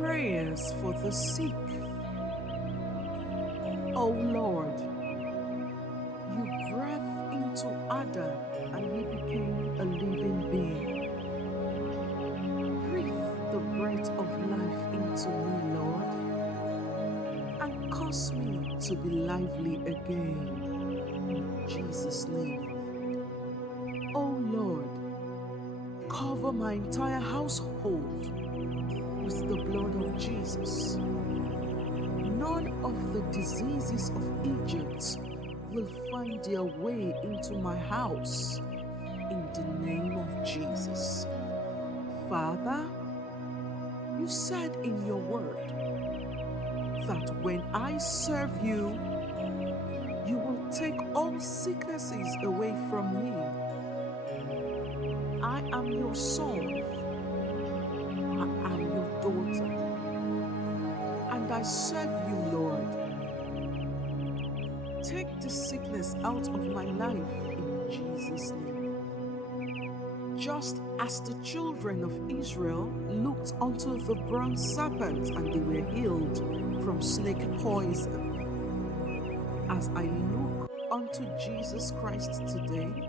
Prayers for the sick. O Lord, you breathed into Adam and he became a living being. Breathe the breath of life into me, Lord, and cause me to be lively again. In Jesus' name. O Lord, cover my entire household with the blood of Jesus. None of the diseases of Egypt will find their way into my house in the name of Jesus. Father, you said in your word that when I serve you, you will take all sicknesses away from me. I am your son. I am your daughter. And I serve you, Lord. Take the sickness out of my life in Jesus' name. Just as the children of Israel looked unto the bronze serpent and they were healed from snake poison. As I look unto Jesus Christ today,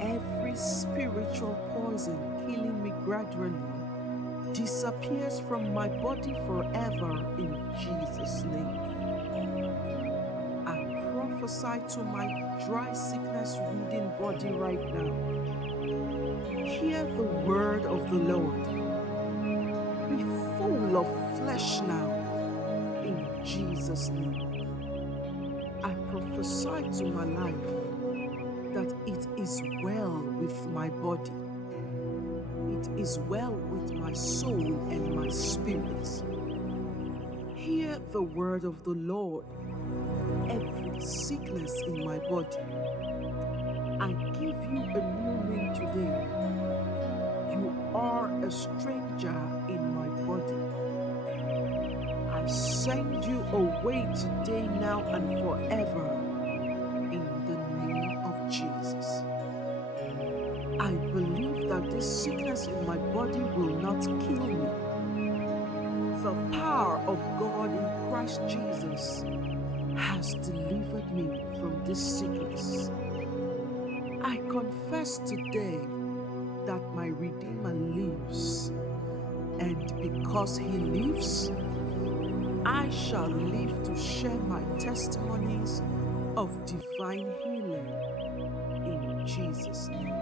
every spiritual poison killing me gradually disappears from my body forever in Jesus' name. I prophesy to my dry sickness-ridden body right now. Hear the word of the Lord. Be full of flesh now in Jesus' name. I prophesy to my life that it is well with my body. It is well with my soul and my spirit. Hear the word of the Lord. Every sickness in my body, I give you a new name today. You are a stranger in my body. I send you away today, now and forever, in the name of Jesus. I believe that this sickness in my body will not kill me. The power of God in Christ Jesus has delivered me from this sickness. I confess today that my Redeemer lives, and because he lives, I shall live to share my testimonies of divine healing in Jesus' name.